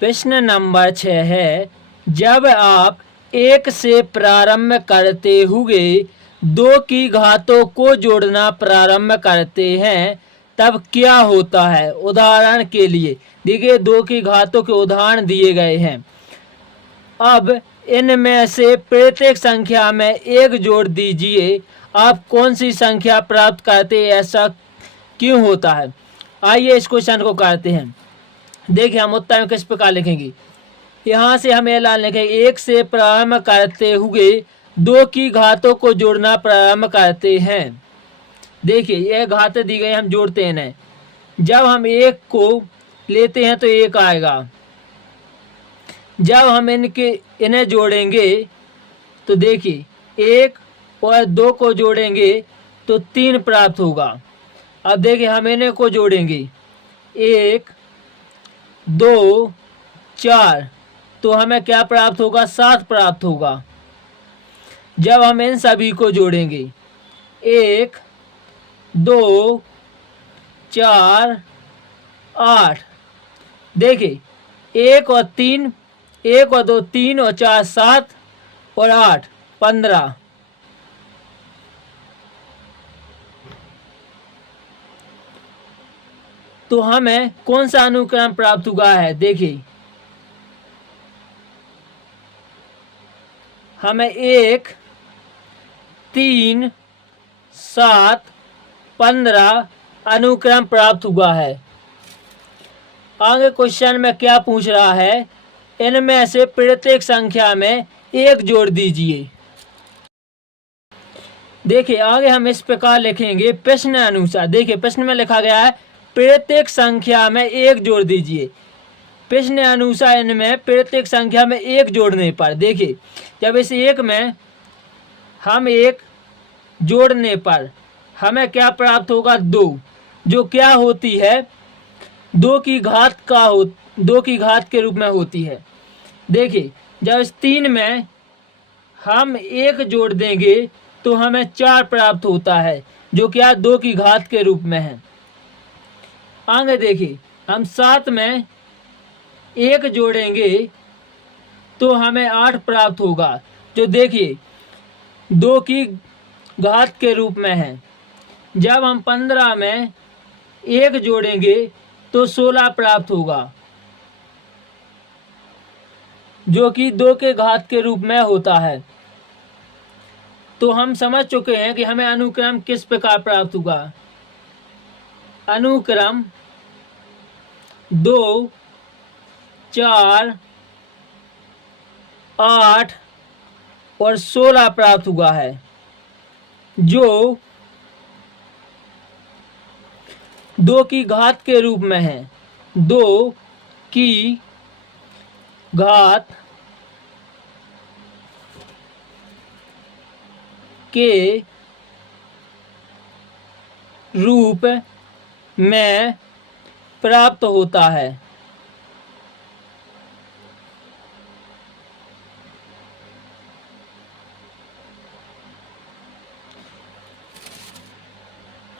प्रश्न नंबर 6 है, जब आप 1 से प्रारंभ करते हुए 2 की घातों को जोड़ना प्रारंभ करते हैं तब क्या होता है। उदाहरण के लिए देखिए 2 की घातों के उदाहरण दिए गए हैं। अब इनमें से प्रत्येक संख्या में 1 जोड़ दीजिए, आप कौन सी संख्या प्राप्त करते हैं, ऐसा क्यों होता है। आइए इस क्वेश्चन को करते हैं। देखिए हम उत्तर में किस प्रकार लिखेंगे। यहाँ से हम यह लाइन लिखेंगे, 1 से प्रारंभ करते हुए 2 की घातों को जोड़ना प्रारंभ करते हैं। देखिए यह घातें दी गई, हम जोड़ते हैं इन्हें। जब हम 1 को लेते हैं तो 1 आएगा। जब हम इन्हें जोड़ेंगे तो देखिए 1 और 2 को जोड़ेंगे तो 3 प्राप्त होगा। अब देखिए हम इन्हें को जोड़ेंगे 1 2 4 तो हमें क्या प्राप्त होगा, 7 प्राप्त होगा। जब हम इन सभी को जोड़ेंगे 1 2 4 8, देखिए 1 और 3, 1 और 2 3 और 4 7 और 8 15। तो हमें कौन सा अनुक्रम प्राप्त हुआ है। देखिए हमें 1 3 7 15 अनुक्रम प्राप्त हुआ है। आगे क्वेश्चन में क्या पूछ रहा है, इनमें से प्रत्येक संख्या में 1 जोड़ दीजिए। देखिए आगे हम इस प्रकार लिखेंगे प्रश्न अनुसार। देखिए प्रश्न में लिखा गया है प्रत्येक संख्या में 1 जोड़ दीजिए। प्रश्न अनुसार इनमें प्रत्येक संख्या में 1 जोड़ने पर, देखिए जब इस 1 में हम 1 जोड़ने पर हमें क्या प्राप्त होगा, 2, जो क्या होती है 2 की घात के रूप में होती है। देखिए जब इस 3 में हम 1 जोड़ देंगे तो हमें 4 प्राप्त होता है, जो क्या 2 की घात के रूप में है। आगे देखिए हम 7 में 1 जोड़ेंगे तो हमें 8 प्राप्त होगा, जो देखिए 2 की घात के रूप में है। जब हम 15 में 1 जोड़ेंगे तो 16 प्राप्त होगा, जो कि 2 के घात के रूप में होता है। तो हम समझ चुके हैं कि हमें अनुक्रम किस प्रकार प्राप्त हुआ। अनुक्रम 2 4 8 और 16 प्राप्त हुआ है, जो 2 की घात के रूप में है। 2 की घात के रूप में प्राप्त होता है।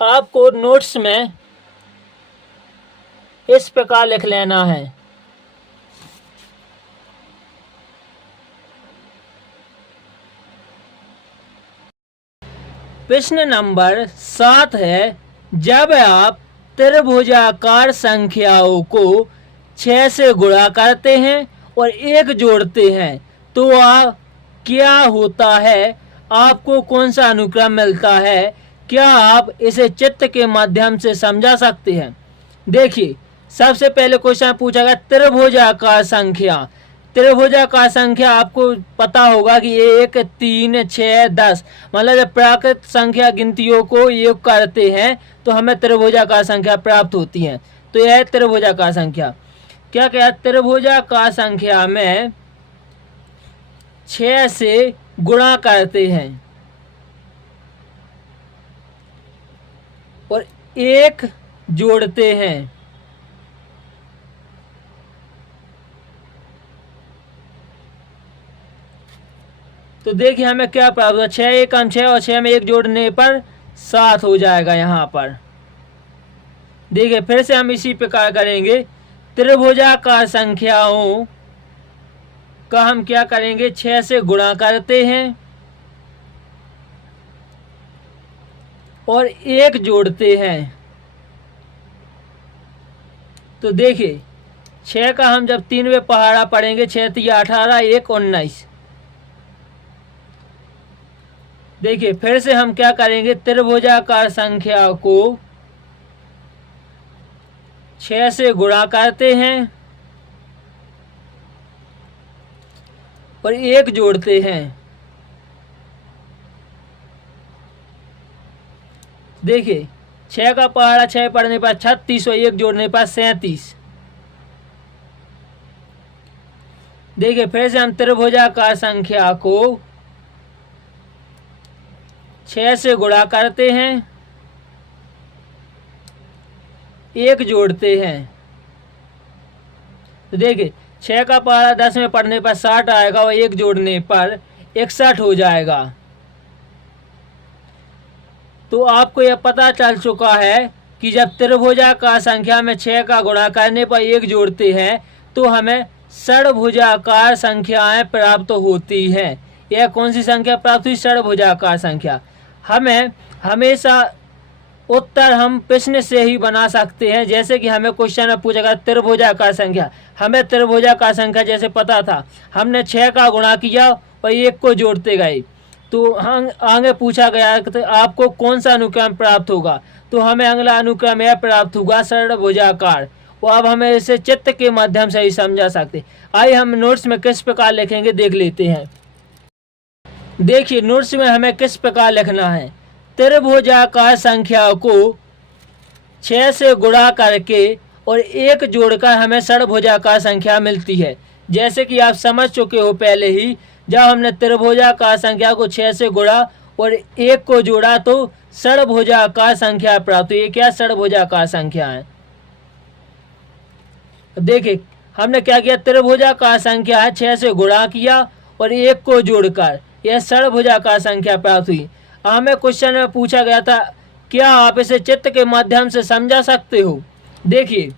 आपको नोट्स में इस प्रकार लिख लेना है। प्रश्न नंबर 7 है, जब आप त्रिभुजाकार संख्याओं को 6 से गुणा करते हैं और 1 जोड़ते हैं तो क्या होता है, आपको कौन सा अनुक्रम मिलता है। क्या आप इसे चित्र के माध्यम से समझा सकते हैं। देखिए सबसे पहले क्वेश्चन पूछा गया त्रिभुजाकार संख्या। त्रिभुजाकार संख्या आपको पता होगा कि 1 3 6 10, मतलब जब प्राकृत संख्या गिनतियों को योग करते हैं तो हमें त्रिभुजाकार संख्या प्राप्त होती है। तो यह है त्रिभुजाकार संख्या। क्या क्या त्रिभुजाकार संख्या में 6 से गुणा करते हैं और 1 जोड़ते हैं। तो देखिए हमें क्या प्राप्त हुआ, 6 1 6 और 6 में 1 जोड़ने पर 7 हो जाएगा। यहाँ पर देखिए फिर से हम इसी प्रकार करेंगे त्रिभुजाकार संख्याओं का हम क्या करेंगे, 6 से गुणा करते हैं और 1 जोड़ते हैं। तो देखिए 6 का हम जब 3वें पहाड़ा पढ़ेंगे, 6 3 18, 1 19। देखिए फिर से हम क्या करेंगे, त्रिभुजाकार संख्या को 6 से गुणा करते हैं और 1 जोड़ते हैं। देखिए 6 का पहाड़ा 6 पढ़ने पर 36 और 1 जोड़ने पर 37। देखिए फिर से हम त्रिभुजाकार संख्या को 6 से गुणा करते हैं, 1 जोड़ते हैं। तो देखिए 6 का पहाड़ा 10 में पढ़ने पर 60 आएगा और 1 जोड़ने पर 61 हो जाएगा। तो आपको यह पता चल चुका है कि जब त्रिभुजाकार संख्या में 6 का गुणा करने पर 1 जोड़ते हैं तो हमें षडभुजाकार संख्याएं प्राप्त होती हैं। यह कौन सी संख्या प्राप्त हुई, षडभुजाकार संख्या। हमें हमेशा उत्तर हम प्रश्न से ही बना सकते हैं। जैसे कि हमें क्वेश्चन में पूछा गया त्रिभुजाकार संख्या, हमें त्रिभुजाकार संख्या जैसे पता था, हमने 6 का गुणा किया और 1 को जोड़ते गए। तो हम आगे पूछा गया तो आपको कौन सा अनुक्रम प्राप्त होगा, तो हमें अगला अनुक्रम यह प्राप्त होगा षडभुजाकार। और अब हमें इसे चित्र के माध्यम से ही समझा सकते। आइए हम नोट्स में किस प्रकार लिखेंगे देख लेते हैं। देखिए नोट्स में हमें किस प्रकार लिखना है, त्रिभुजाकार संख्या को 6 से गुणा करके और 1 जोड़कर हमें षडभुजाकार संख्या मिलती है। जैसे कि आप समझ चुके हो पहले ही, जब हमने त्रिभुजाकार संख्या को 6 से गुणा और 1 को जोड़ा तो षडभुजाकार संख्या प्राप्त हुई। क्या षडभुजाकार संख्या है। देखिए हमने क्या किया, त्रिभुजाकार संख्या है 6 से गुणा किया और 1 को जोड़कर यह षडभुजाकार संख्या प्राप्त हुई। हमें क्वेश्चन में पूछा गया था, क्या आप इसे चित्र के माध्यम से समझा सकते हो। देखिए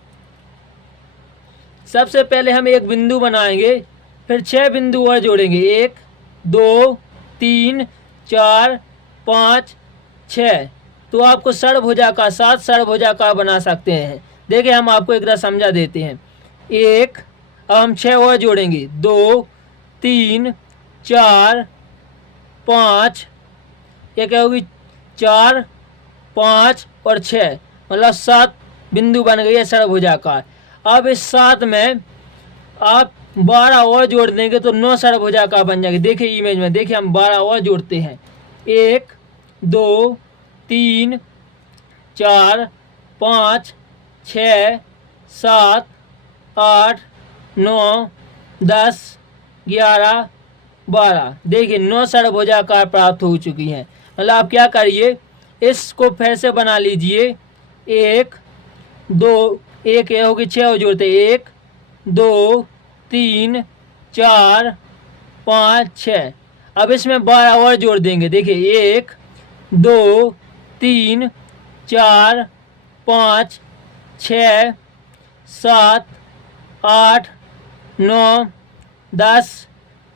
सबसे पहले हम एक बिंदु बनाएंगे, फिर 6 बिंदु और जोड़ेंगे, 1 2 3 4 5 6। तो आपको षडभुजाकार 7 षडभुजाकार बना सकते हैं। देखिए हम आपको एक तरह समझा देते हैं। 1, अब हम 6 और जोड़ेंगे, 2 3 4 5, ये क्या होगी 4 5 और 6, मतलब 7 बिंदु बन गई है षडभुजाकार। अब इस 7 में आप 12 और जोड़ देंगे तो 9 षडभुजाकार बन जाएगी। देखिए इमेज में, देखिए हम 12 और जोड़ते हैं, 1 2 3 4 5 6 7 8 9 10 11 12। देखिए 9 षडभुजाकार प्राप्त हो चुकी हैं। मतलब आप क्या करिए, इसको फिर से बना लीजिए, 1 2 1 ये होगी 6 और जोड़ते 1 2 3 4 5 6। अब इसमें 12 और जोड़ देंगे। देखिए 1 2 3 4 5 6 7 8 9 10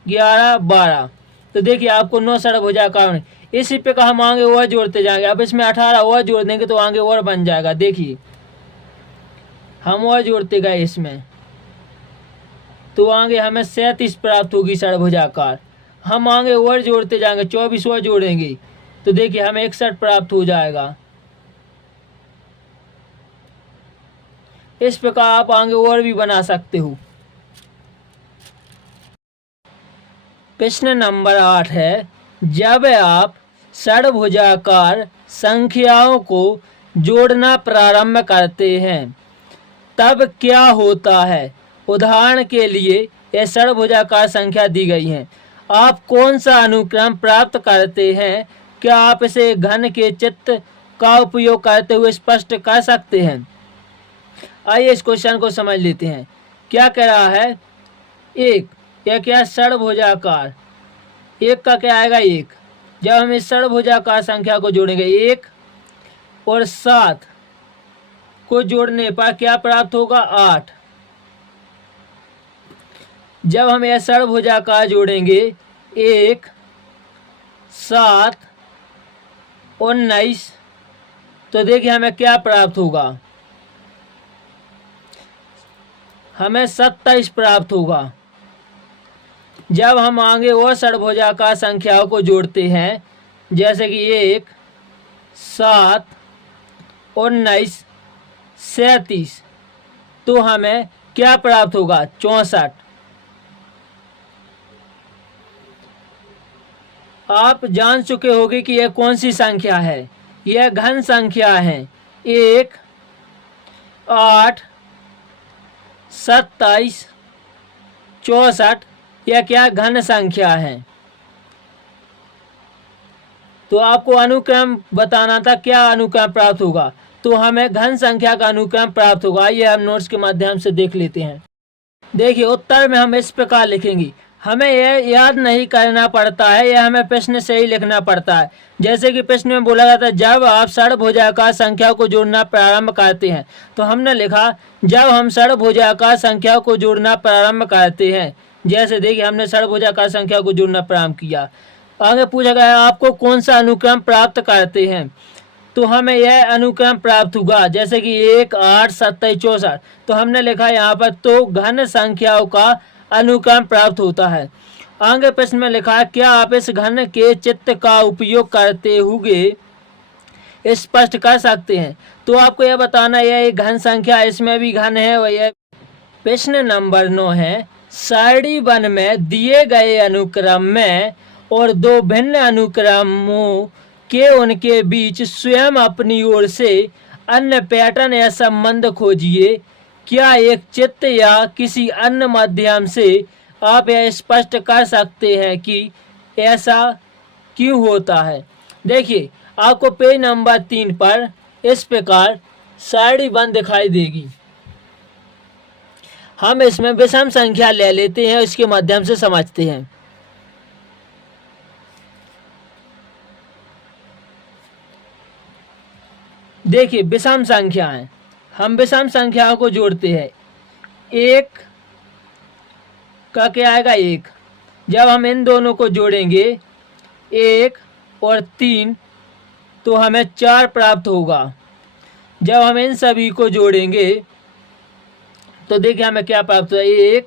11 12। तो देखिए आपको 9 षडभुजाकार। इसी पे का हम आगे और जोड़ते जाएंगे। अब इसमें 18 और जोड़ देंगे तो आगे और बन जाएगा। देखिए हम और जोड़ते गए इसमें, तो आगे हमें 37 प्राप्त होगी षडभुजाकार। हम आगे और जोड़ते जाएंगे, 24 और जोड़ेंगे तो देखिए हमें 61 प्राप्त हो जाएगा। इस प्रकार आप आगे और भी बना सकते हो। प्रश्न नंबर 8 है, जब आप षडभुजाकार संख्याओं को जोड़ना प्रारंभ करते हैं तब क्या होता है। उदाहरण के लिए यह षडभुजाकार संख्या दी गई है, आप कौन सा अनुक्रम प्राप्त करते हैं। क्या आप इसे घन के चित्र का उपयोग करते हुए स्पष्ट कर सकते हैं। आइए इस क्वेश्चन को समझ लेते हैं। क्या कह रहा है, 1 यह क्या षडभुजाकार, 1 का क्या आएगा 1। जब हम इस षडभुजाकार संख्या को जोड़ेंगे 1 और 7 को जोड़ने पर क्या प्राप्त होगा 8। जब हम यह षड़भुजाकार जोड़ेंगे 1, 7, 19, तो देखिए हमें क्या प्राप्त होगा, हमें 27 प्राप्त होगा। जब हम आगे और षड़भुजाकार संख्याओं को जोड़ते हैं, जैसे कि 1, 7, 19, 37, तो हमें क्या प्राप्त होगा, 64। आप जान चुके होंगे कि यह कौन सी संख्या है, यह घन संख्या है। 1, 8, 27, 64, यह क्या घन संख्या है। तो आपको अनुक्रम बताना था, क्या अनुक्रम प्राप्त होगा, तो हमें घन संख्या का अनुक्रम प्राप्त होगा। आइए हम नोट्स के माध्यम से देख लेते हैं। देखिए उत्तर में हम इस प्रकार लिखेंगे, हमें यह याद नहीं करना पड़ता है, यह हमें प्रश्न से ही लिखना पड़ता है। जैसे कि प्रश्न में बोला गया था जब आप षड़भुजाकार संख्या को जोड़ना प्रारंभ करते हैं, तो हमने लिखा जब हम षड़भुजाकार संख्या को जोड़ना प्रारंभ करते हैं। जैसे देखिए हमने षड़भुजाकार संख्या को जोड़ना प्रारंभ किया। आगे पूछा गया आपको कौन सा अनुक्रम प्राप्त करते हैं, तो हमें यह अनुक्रम प्राप्त होगा, जैसे कि 1, 8, 27, 64, तो हमने लिखा यहाँ पर तो घन संख्याओं का अनुक्रम प्राप्त होता है। आगे प्रश्न में लिखा है क्या आप इस घन के चित्र का उपयोग करते हुए स्पष्ट कर सकते हैं, तो आपको यह बताना यह एक घन संख्या, इसमें भी घन है। और यह प्रश्न नंबर 9 है, सारणी में दिए गए अनुक्रम में और दो भिन्न अनुक्रमों के उनके बीच स्वयं अपनी ओर से अन्य पैटर्न या संबंध खोजिए। क्या एक चित्र या किसी अन्य माध्यम से आप यह स्पष्ट कर सकते हैं कि ऐसा क्यों होता है। देखिए आपको पेज नंबर 3 पर इस प्रकार सारणीबद्ध दिखाई देगी। हम इसमें विषम संख्या ले लेते हैं, इसके माध्यम से समझते हैं। देखिए विषम संख्याएं, हम विषम संख्याओं को जोड़ते हैं। 1 का क्या आएगा 1, जब हम इन दोनों को जोड़ेंगे 1 और 3, तो हमें 4 प्राप्त होगा। जब हम इन सभी को जोड़ेंगे तो देखिए हमें क्या प्राप्त होगा, 1,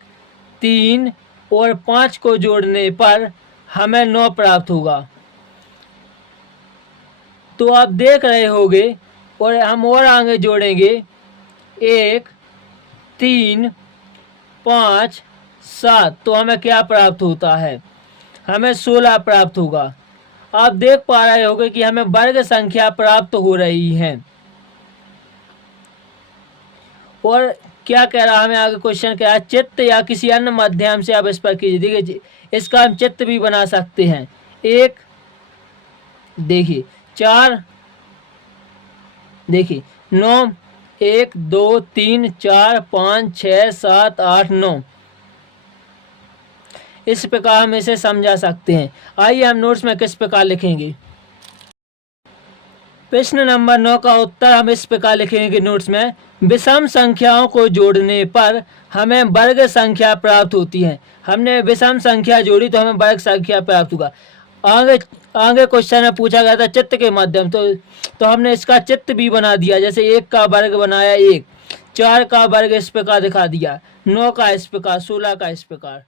3 और 5 को जोड़ने पर हमें 9 प्राप्त होगा। तो आप देख रहे होंगे, और हम और आगे जोड़ेंगे 1, 3, 5, 7, तो हमें क्या प्राप्त होता है, हमें 16 प्राप्त होगा। आप देख पा रहे होंगे कि हमें वर्ग संख्या प्राप्त हो रही है। और क्या कह रहा है हमें आगे क्वेश्चन कह रहा है चित्र या किसी अन्य माध्यम से आप इस पर कीजिए। देखिए इसका हम चित्र भी बना सकते हैं। 1 देखिए 4, देखिए 9, 1, 2, 3, 4, 5, 6, 7, 8, 9, इस प्रकार हम इसे समझा सकते हैं। आइए हम नोट्स में किस प्रकार लिखेंगे। प्रश्न नंबर 9 का उत्तर हम इस प्रकार लिखेंगे नोट्स में, विषम संख्याओं को जोड़ने पर हमें वर्ग संख्या प्राप्त होती है। हमने विषम संख्या जोड़ी तो हमें वर्ग संख्या प्राप्त होगा। आगे क्वेश्चन में पूछा गया था चित्र के माध्यम, तो हमने इसका चित्र भी बना दिया। जैसे 1 का वर्ग बनाया 1, 4 का वर्ग इस प्रकार दिखा दिया, 9 का इस प्रकार, 16 का इस प्रकार।